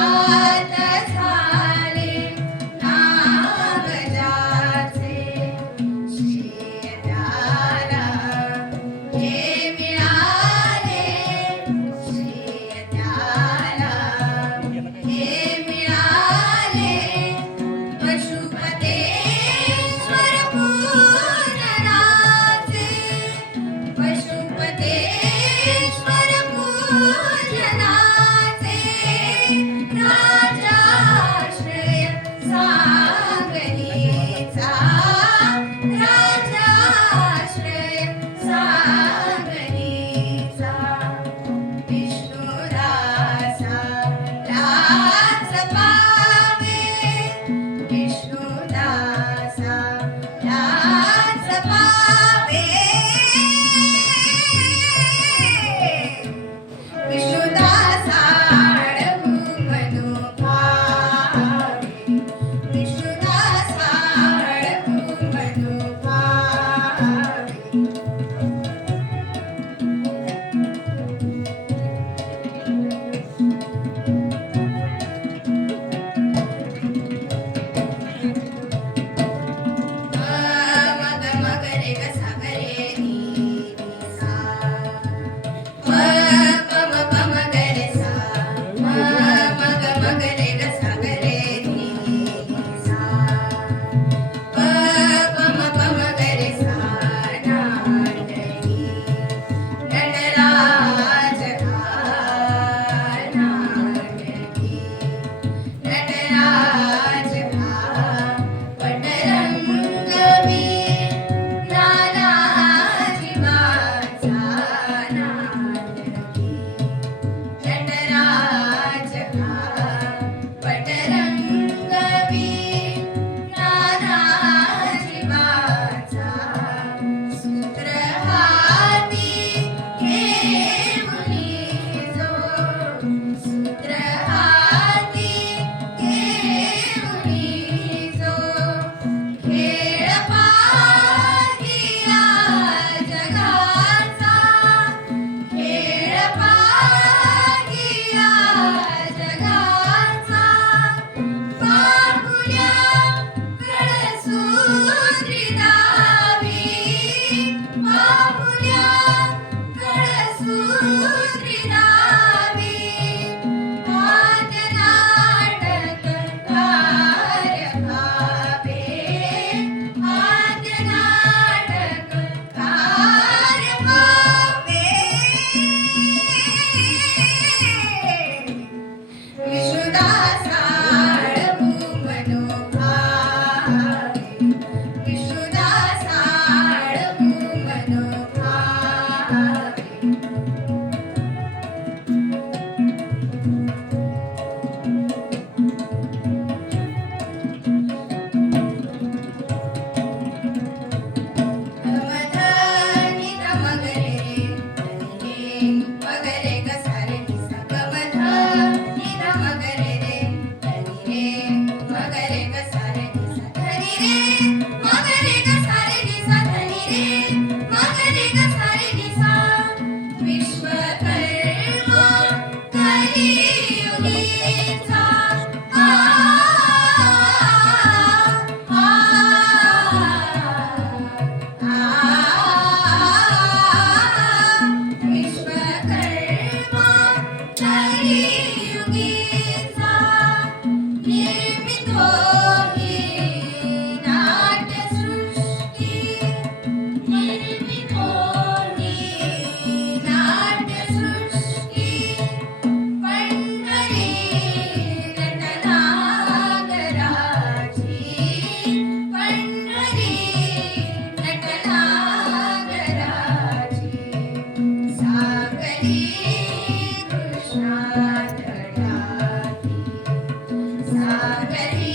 Bye. Amen.